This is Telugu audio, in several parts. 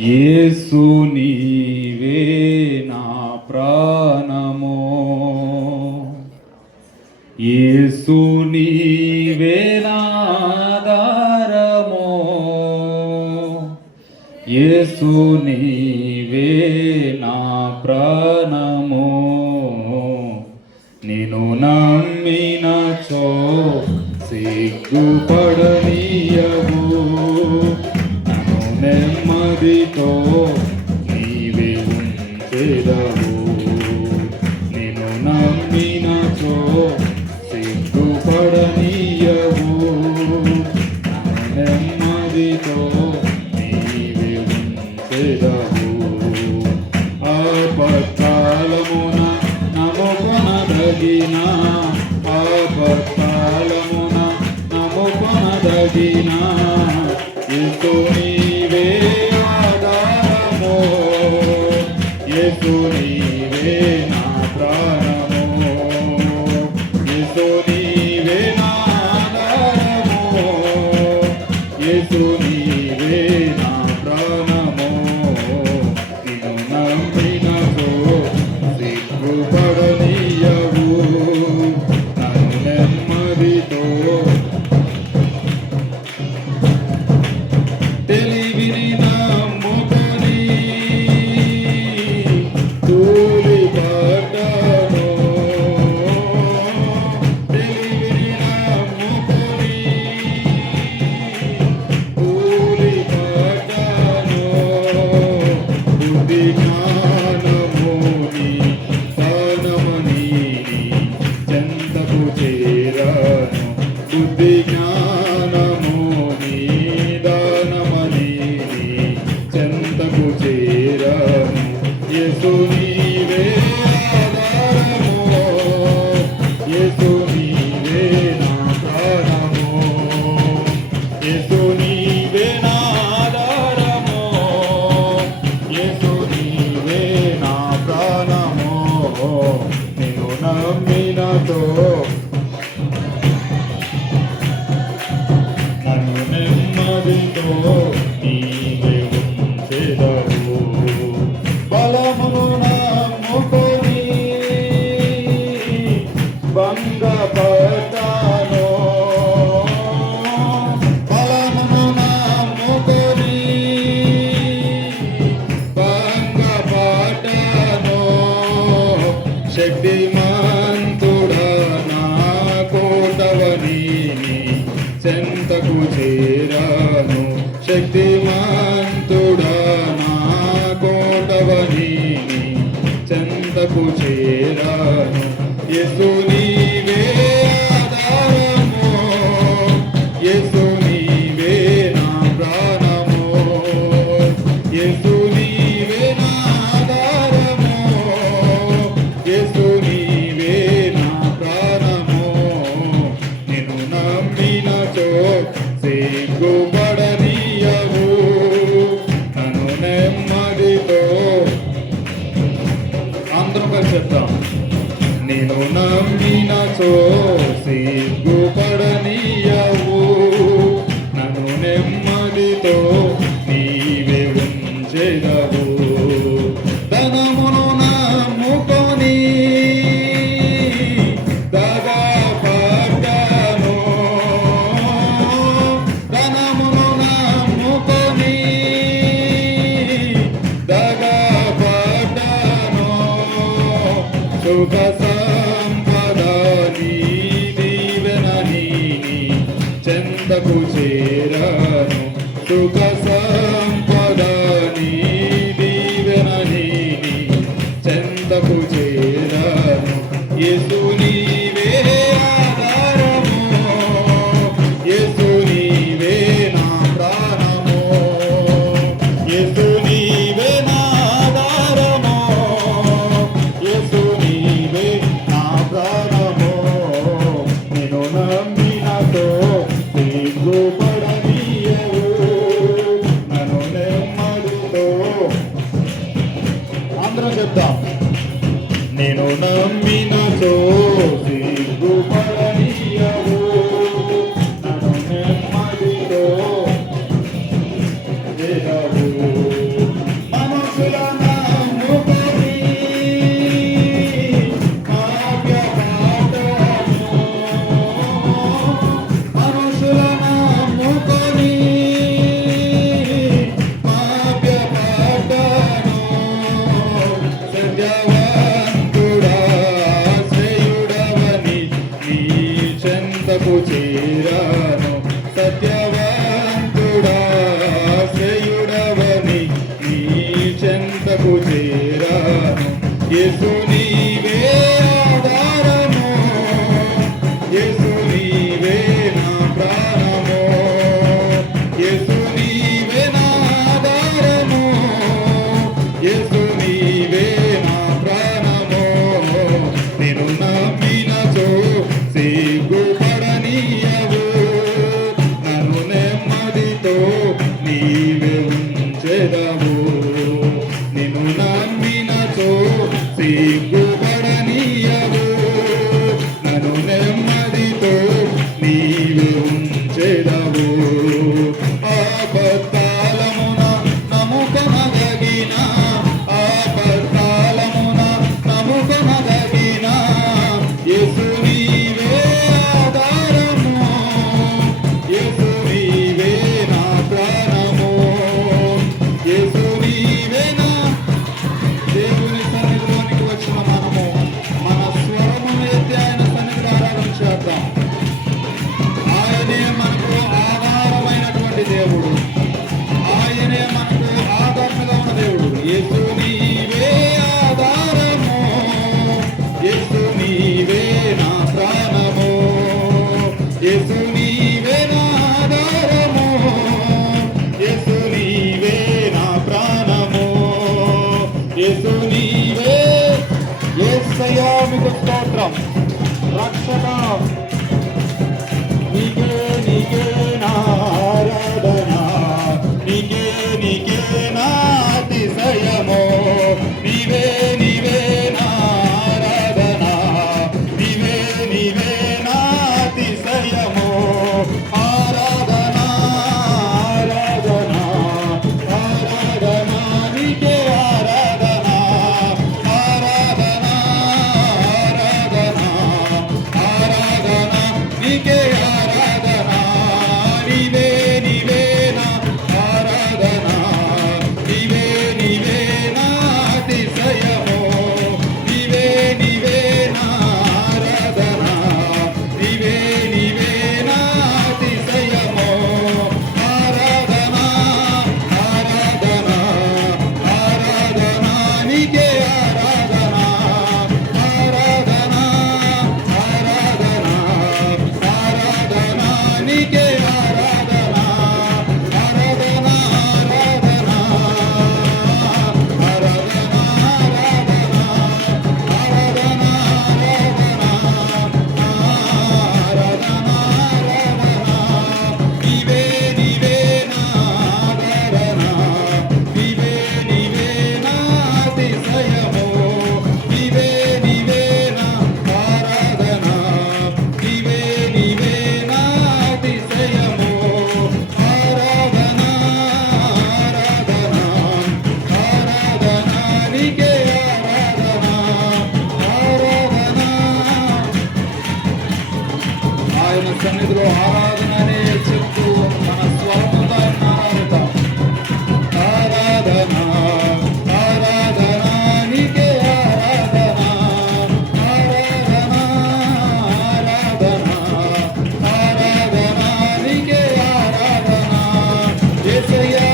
యేసు నీవే నా ప్రాణము, యేసు నీవే నా ఆధారము, యేసు నీవే నా ప్రాణము. నిన్ను నమ్మినచో సిగ్గుపడనీయవు, నన్ను నెమ్మదితో నీవే ఉంచెదవు. నిన్ను నమ్మినచో సిగ్గుపడనీయవు, నన్ను నెమ్మదితో నీవే ఉంచెదవు. ఆపత్కాలమున నమ్ముకొనదగిన, ఆపత్కాలమున నమ్ముకొనదగిన యేసు నీవే ఆధారము, యేసు నీవే నా ప్రాణము, యేసు నీవే నా ఆధారము, యేసు నీవే నా ప్రాణము. నిన్ను నమ్మినచో సిగ్గుపడనీయవు, నన్ను నెమ్మదితో తెలివిని నమ్ముకొని తూలిపడ్డాను, తెలివిని నమ్ముకొని తూలిపడ్డాను. బుద్ధి జ్ఞానముని దానమని చెంతకు చేరాను, బుద్ధి జ్ఞానముని దానమని చెంతకు చేరాను. యేసు నీవే ఆధారము, యేసు నీవే నా ప్రాణము, యేసు నీవే నా ఆధారము, యేసు నీవే నా ప్రాణము. నిన్ను నమ్మినతో నన్ను నెమ్మదితో నీవే ఉంచెదవు. బలమును నమ్ముకొని భంగపడ్డాను, బలమును నమ్ముకొని భంగపడ్డాను. శక్తిమంతుడా నా కోటవని చెంతకు చేరాను, శక్తిమంతుడా నా కోటవని చెంతకు చేరాను. యేసు నీవే ఆధారము, యేసు నీవే నా ప్రాణము, యేసు నీవే నా ఆధారము, యేసు నీవే నా ప్రాణము. నిన్ను నమ్మినచో సిగ్గుపడనీయవు, నన్ను నెమ్మదితో అందరం కలిసి చెప్తాం. నిన్ను నమ్మినచో సిగ్గుపడనీయవు, నన్ను నెమ్మదితో నీవే ఉంచెదవు. ధనమును నమ్ముకొని దగాపడ్డాను, ధనమును నమ్ముకొని దగాపడ్డాను. సుఖ సంపదని దీవెనని చెంతకు చేరాను, సుఖ సంపదని దీవెనని చెంతకు చేరాను. యేసు నీవే ఆధారము, యేసు నీవే నా ప్రాణము, యేసు నీవే నా ఆధారము, యేసు నీవే నా ప్రాణము. నిన్ను నమ్మినతో సిగ్గుపడనీయవు, నన్ను నెమ్మదితో అందరం చెప్తాం. నేను నమ్మినచో సిగ్గుపడనీయవు, నన్ను నెమ్మది చేదవు ఆపత్కాలమున నమ్ముకొనదగిన ఆపత్కాలమున నమ్ముకొనదగిన యేసు నీవే ఆధారము యేసు నీవే నా ప్రాణము యేసు నీవే నా దేవుని సన్నిధిలోనికి వచ్చిన మనము మన స్వరమును ఎత్తి ఆయన సన్నిధిలో ఆరాధన చేద్దాం. ఆయనే మనకు ఆధారమైనటువంటి దేవుడు, ఆయనే మనకు ఆధారముగా ఉన్న దేవుడు. యేసు నీవే ఆధారము యేసు నీవే నా ప్రాణము యేసు నీవే నా ఆధారము యేసు నీవే నా ప్రాణము యేసు నీవే. యేసయ్యా మీకు స్తోత్రం. రక్షక నీకే నీకే నా ఆరాధన నీకే నీకే నా అతిశయము నీవే నీవే నా ఆరాధన నీవే నీవే నా అతిశయము ఆరాధన ఆరాధన ఆరాధన నీకే ఆరాధన ఆరాధన ఆరాధన ఆరాధన నీకే ఆరాధన నీవే నీవే నా ఆరాధన నీవే నీవే నా అతిశయము నీవే నీవే నా ఆరాధన నీవే నీవే నా అతిశయము ఆరాధన ఆరాధన ఆరాధన నీకే ఆరాధన ఆరాధన ఆరాధన ఆరాధన నీకే ఆరాధన ఆరాధన ఆరాధన ఆరాధన ఆరాధన ఆరాధన ఆరాధన నీవే నీవే నా ఆరాధన నీవే నీవే నా అతిశయము నీవే నీవే నా ఆరాధన నీవే నీవే నా అతిశయము ఆరాధన ఆరాధన ఆరాధన నీకే ఆరాధన ఆరాధన. ఆయన సన్నిధిలో ఆరాధననే చెప్తూ మన స్వరముతో ఆయన ఆరాధిద్దాం. ఆరాధన ఆరాధన నీకే ఆరాధన ఆరాధన ఆరాధన ఆరాధన నీకే ఆరాధన యేసయ్యా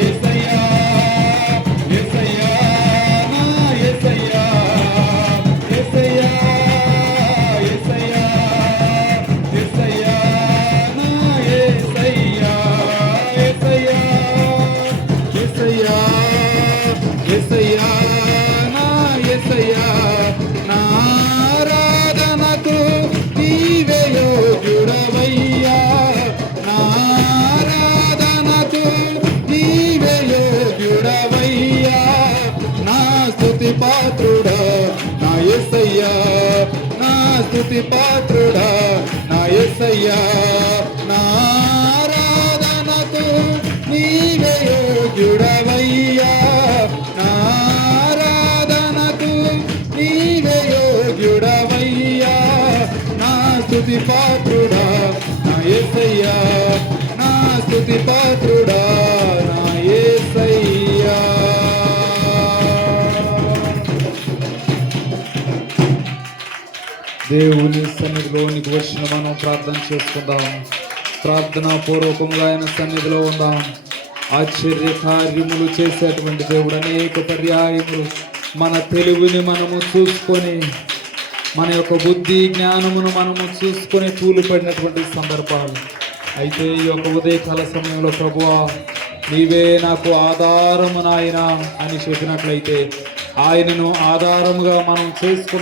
యేసయ్యా యేసయ్యా నా యేసయ్యా యేసయ్యా యేసయ్యా యేసయ్యా నా యేసయ్యా యేసయ్యా యేసయ్యా యేసయ్యా నా యేసయ్యా నా ఆరాధనకు నీవే యోగ్యుడవయ్యా నా ఆరాధనకు నీవే యోగ్యుడవయ్యా నా స్తుతి పాత్రుడా నా యేసయ్యా నా స్తుతి పాత్రుడా నా యేసయ్యా నా ఆరాధనకు నీవే యోగ్యుడవయ్యా నా ఆరాధనకు నీవే యోగ్యుడవయ్యా నా స్తుతి పాత్రుడా నా యేసయ్యా నా స్తుతి పాత్రుడా నా యేసయ్యా. దేవుని సన్నిధిలోనికి వచ్చిన మనం ప్రార్థన చేసుకుందాం. ప్రార్థనా పూర్వకంగా ఆయన సన్నిధిలో ఉందాం. ఆశ్చర్య కార్యములు చేసేటువంటి దేవుడు అనేక పర్యాయములు మన తెలివిని మనము చూసుకొని మన యొక్క బుద్ధి జ్ఞానమును మనము చూసుకొని తూలిపడినటువంటి సందర్భాలు. అయితే ఈ యొక్క ఉదయకాల సమయంలో ప్రభువా నీవే నాకు ఆధారము నాయనా అని చెప్పినట్లయితే ఆయనను ఆధారముగా మనం చేసుకున్న